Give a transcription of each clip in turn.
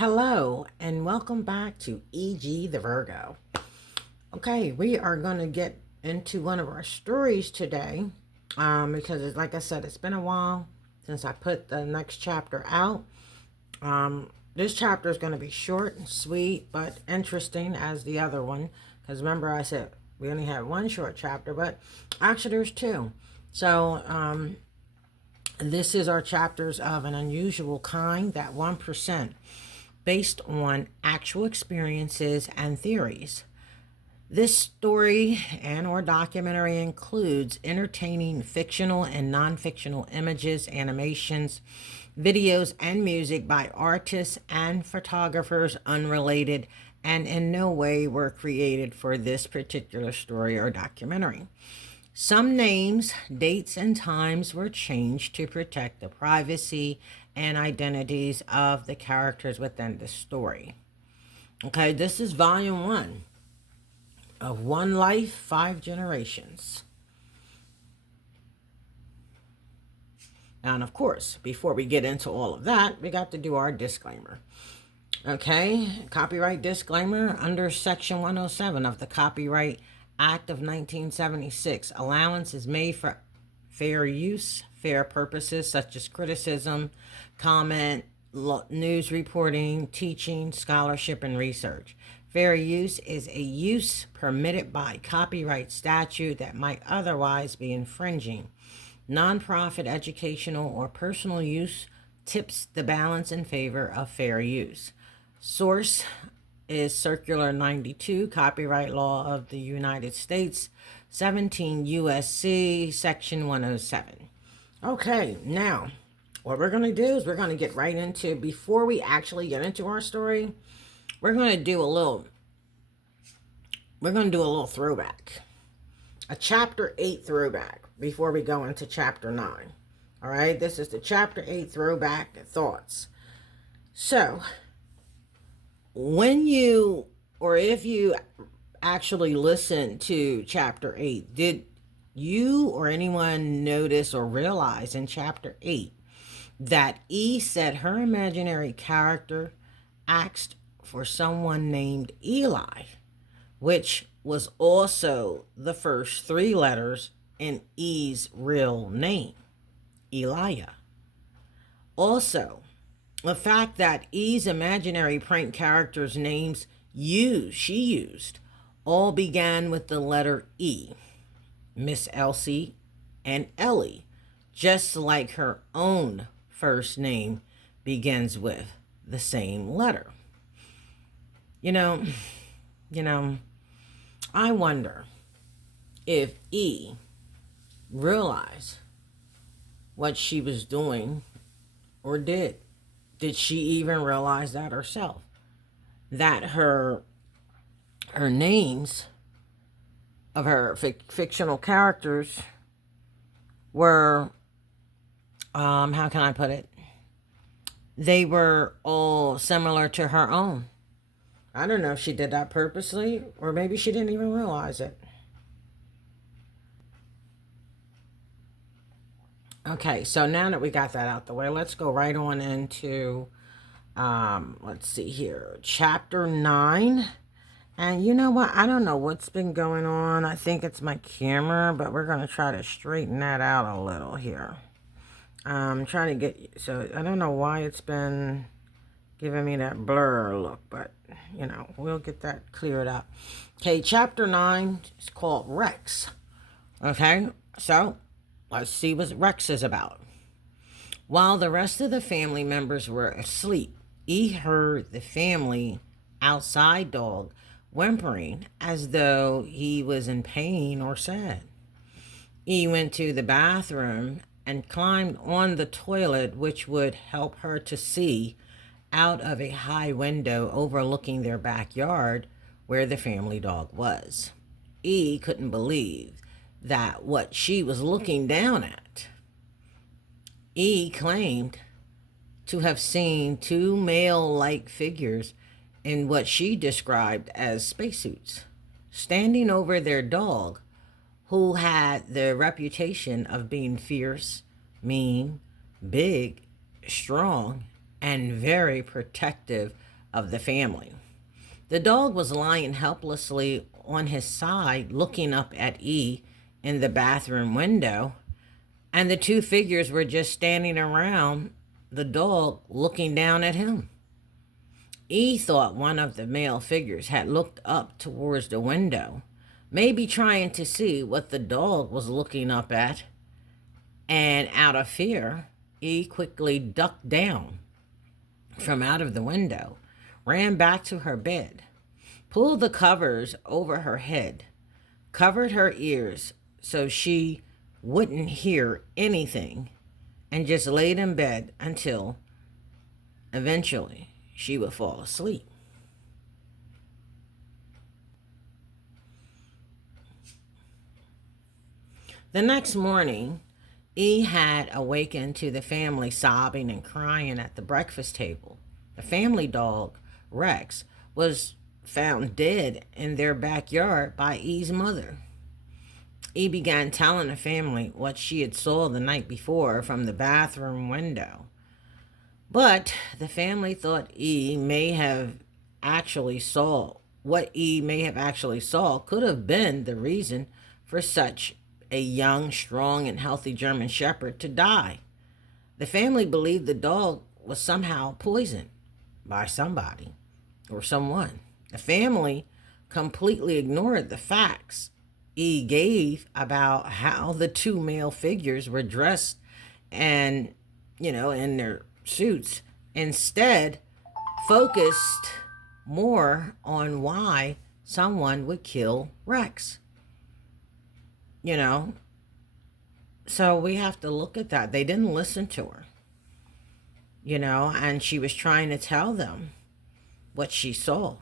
Hello, and welcome back to E.G. the Virgo. Okay, we are going to get into one of our stories today because, like I said, it's been a while since I put the next chapter out. This chapter is going to be short and sweet, but interesting as the other one. Because remember, I said we only had one short chapter, but actually, there's two. So, this is our chapters of an unusual kind, that 1%, based on actual experiences and theories. This story and or documentary includes entertaining fictional and non-fictional images, animations, videos, and music by artists and photographers unrelated and in no way were created for this particular story or documentary. Some names, dates, and times were changed to protect the privacy and identities of the characters within the story. Okay, this is volume 1 of One Life, 5 Generations. And of course, before we get into all of that, we got to do our disclaimer. Okay, copyright disclaimer under Section 107 of the Copyright Act of 1976. Allowance is made for fair use, fair purposes such as criticism, comment, news reporting, teaching, scholarship, and research. Fair use is a use permitted by copyright statute that might otherwise be infringing. Nonprofit, educational, or personal use tips the balance in favor of fair use. Source is Circular 92, Copyright Law of the United States, 17 U.S.C. Section 107. Okay, now, what we're going to do is we're going to get right into, before we actually get into our story, we're going to do a little throwback. A Chapter 8 throwback before we go into Chapter 9. All right, this is the Chapter 8 throwback thoughts. So, when you, or if you actually listen to Chapter 8, did you or anyone notice or realize in Chapter 8 that E said her imaginary character asked for someone named Eli, which was also the first 3 letters in E's real name, Elijah. Also, the fact that E's imaginary prank characters' names she used all began with the letter E. Miss Elsie and Ellie, just like her own first name begins with the same letter. You know, I wonder if E realized what she was doing, or did she even realize that herself? That her names of her fictional characters were, how can I put it? They were all similar to her own. I don't know if she did that purposely, or maybe she didn't even realize it. Okay, so now that we got that out the way, let's go right on into, let's see here, Chapter 9. And you know what? I don't know what's been going on. I think it's my camera, but we're going to try to straighten that out a little here. I'm trying to get, so I don't know why it's been giving me that blur look, but, we'll get that cleared up. Okay, Chapter 9 is called Rex. Okay, so let's see what Rex is about. While the rest of the family members were asleep, he heard the family outside dog whimpering as though he was in pain or sad. He went to the bathroom and climbed on the toilet, which would help her to see out of a high window overlooking their backyard where the family dog was. E couldn't believe that what she was looking down at. E claimed to have seen 2 male-like figures in what she described as spacesuits, standing over their dog, who had the reputation of being fierce, mean, big, strong, and very protective of the family. The dog was lying helplessly on his side, looking up at E in the bathroom window, and the two figures were just standing around the dog looking down at him. E thought one of the male figures had looked up towards the window, maybe trying to see what the dog was looking up at, and out of fear, E quickly ducked down from out of the window, ran back to her bed, pulled the covers over her head, covered her ears so she wouldn't hear anything, and just laid in bed until eventually she would fall asleep. The next morning, E had awakened to the family sobbing and crying at the breakfast table. The family dog, Rex, was found dead in their backyard by E's mother. E began telling the family what she had saw the night before from the bathroom window. But the family thought E may have actually saw what E may have actually saw could have been the reason for such a young, strong, and healthy German Shepherd to die. The family believed the dog was somehow poisoned by somebody or someone. The family completely ignored the facts E gave about how the two male figures were dressed and, in their suits. Instead, focused more on why someone would kill Rex. So we have to look at that. They didn't listen to her, and she was trying to tell them what she saw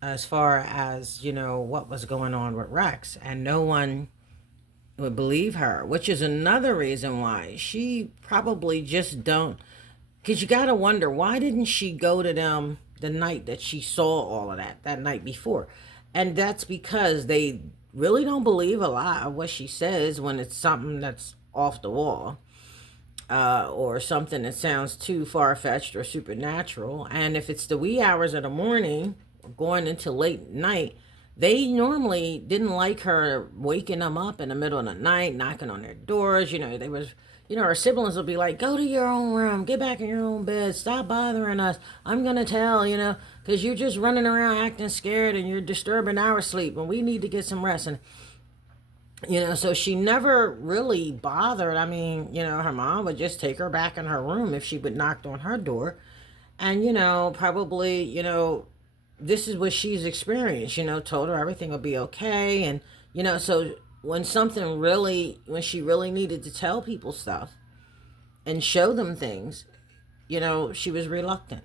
as far as, what was going on with Rex, and no one would believe her, which is another reason why she probably just don't, because you got to wonder, why didn't she go to them the night that she saw all of that night before? And that's because they really don't believe a lot of what she says when it's something that's off the wall, or something that sounds too far-fetched or supernatural. And if it's the wee hours of the morning, going into late night, they normally didn't like her waking them up in the middle of the night, knocking on their doors. They was, her siblings would be like, go to your own room, get back in your own bed, stop bothering us. I'm going to tell, because you're just running around acting scared and you're disturbing our sleep and we need to get some rest. And, so she never really bothered. I mean, her mom would just take her back in her room if she would knocked on her door. And, probably, this is what she's experienced, told her everything will be okay. And, so when she really needed to tell people stuff and show them things, she was reluctant.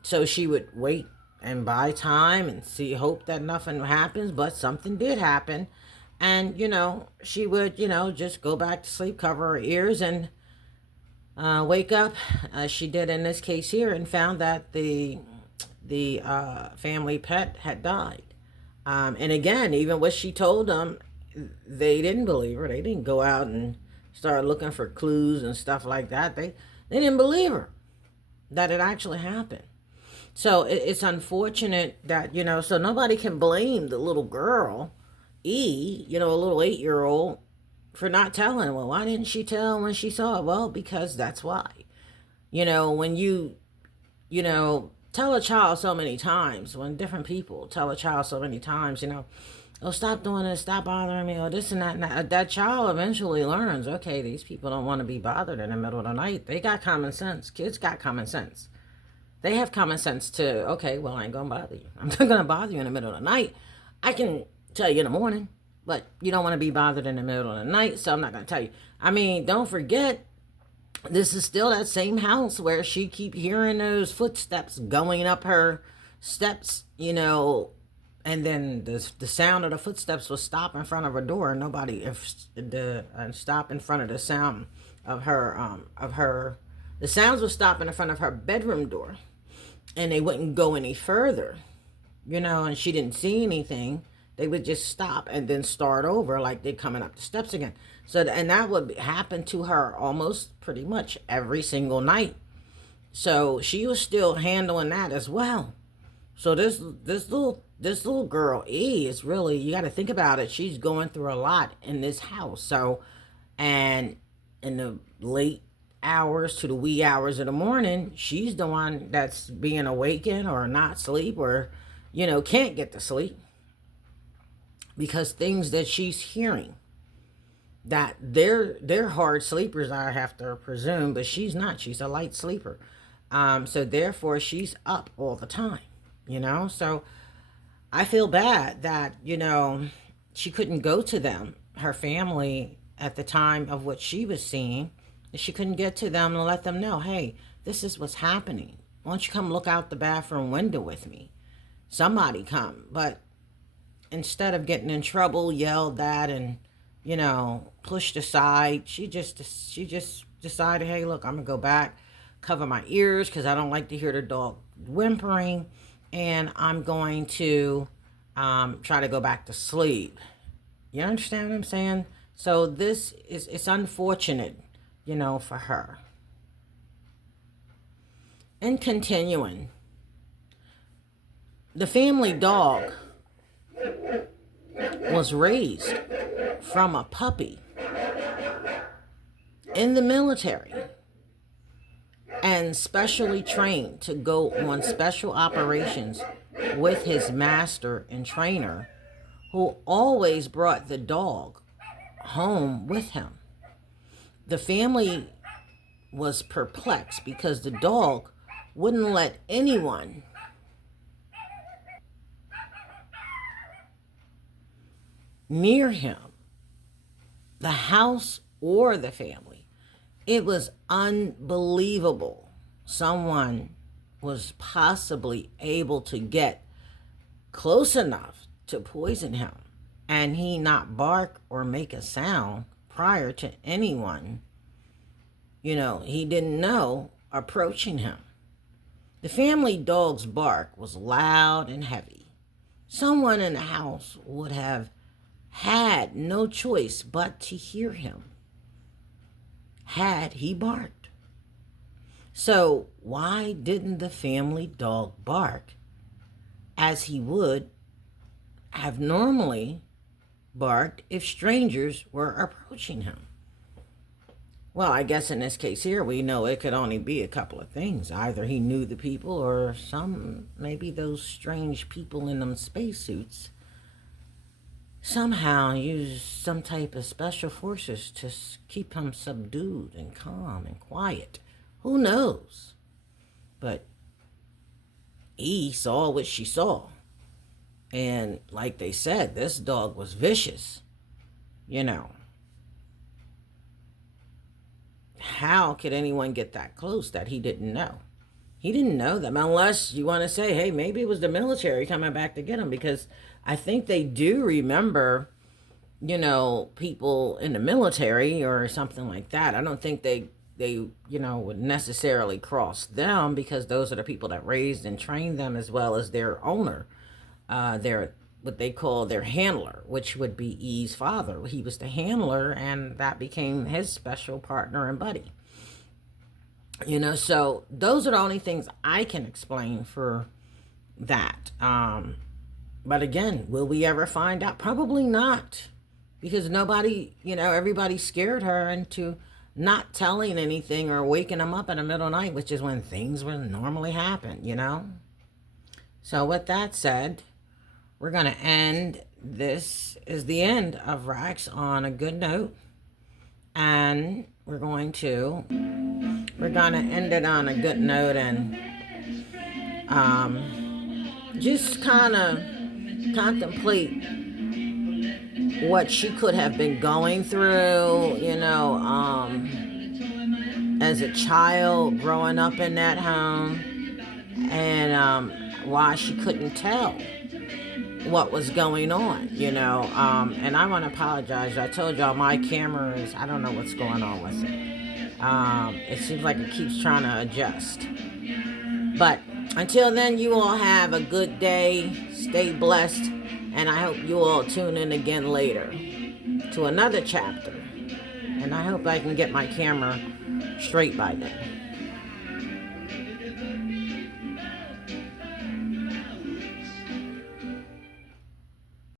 So she would wait and buy time and hope that nothing happens, but something did happen. And, she would, just go back to sleep, cover her ears, and wake up, as she did in this case here, and found that the family pet had died. And again, even what she told them, they didn't believe her. They didn't go out and start looking for clues and stuff like that. They didn't believe her that it actually happened. So it's unfortunate that, so nobody can blame the little girl, E, a little 8-year-old, for not telling. Well, why didn't she tell when she saw it? Well, because that's why. When you tell a child so many times, when different people tell a child so many times, oh, stop doing this, stop bothering me, or this and that, that child eventually learns, okay, these people don't want to be bothered in the middle of the night. They got common sense. Kids got common sense. They have common sense to, okay, well, I ain't going to bother you. I'm not going to bother you in the middle of the night. I can tell you in the morning, but you don't want to be bothered in the middle of the night, so I'm not going to tell you. I mean, don't forget, this is still that same house where she keep hearing those footsteps going up her steps, and then the sound of the footsteps will stop in front of her door. Stop in front of the sound of her, the sounds will stop in front of her bedroom door, and they wouldn't go any further, and she didn't see anything. They would just stop and then start over like they're coming up the steps again. So, and that would happen to her almost pretty much every single night. So she was still handling that as well. So this little girl E is really, you got to think about it. She's going through a lot in this house. So, and in the late hours to the wee hours of the morning, she's the one that's being awakened or not sleep, or can't get to sleep because things that she's hearing, that they're hard sleepers, I have to presume, but she's not. She's a light sleeper. So therefore she's up all the time. So I feel bad that, she couldn't go to them, her family, at the time of what she was seeing. She couldn't get to them and let them know, hey, this is what's happening. Why don't you come look out the bathroom window with me? Somebody come. But instead of getting in trouble, yelled at, and, pushed aside, she just decided, hey, look, I'm going to go back, cover my ears because I don't like to hear the dog whimpering, and I'm going to try to go back to sleep. You understand what I'm saying? So it's unfortunate, for her. And continuing, the family dog was raised from a puppy in the military and specially trained to go on special operations with his master and trainer, who always brought the dog home with him. The family was perplexed because the dog wouldn't let anyone near him, the house or the family. It was unbelievable. Someone was possibly able to get close enough to poison him, and he not bark or make a sound prior to anyone, he didn't know, approaching him. The family dog's bark was loud and heavy. Someone in the house would have had no choice but to hear him had he barked. So why didn't the family dog bark as he would have normally barked if strangers were approaching him? Well, I guess in this case here, we know it could only be a couple of things. Either he knew the people, or maybe those strange people in them spacesuits somehow used some type of special forces to keep him subdued and calm and quiet. Who knows? But E saw what she saw. And like they said, this dog was vicious. How could anyone get that close that he didn't know? He didn't know them, unless you want to say, hey, maybe it was the military coming back to get him, because I think they do remember, people in the military or something like that. I don't think they would necessarily cross them, because those are the people that raised and trained them, as well as their owner, their what they call their handler, which would be E's father. He was the handler, and that became his special partner and buddy. So those are the only things I can explain for that. But again, will we ever find out? Probably not, because nobody, everybody scared her into not telling anything or waking them up in the middle of the night, which is when things would normally happen, So with that said, we're going to end. This is the end of Rax on a good note. And we're going to end it on a good note, and just kind of contemplate what she could have been going through, as a child growing up in that home, and why she couldn't tell what was going on, and I want to apologize. I told y'all my camera is, I don't know what's going on with it. It seems like it keeps trying to adjust. But until then, you all have a good day. Stay blessed. And I hope you all tune in again later to another chapter. And I hope I can get my camera straight by then.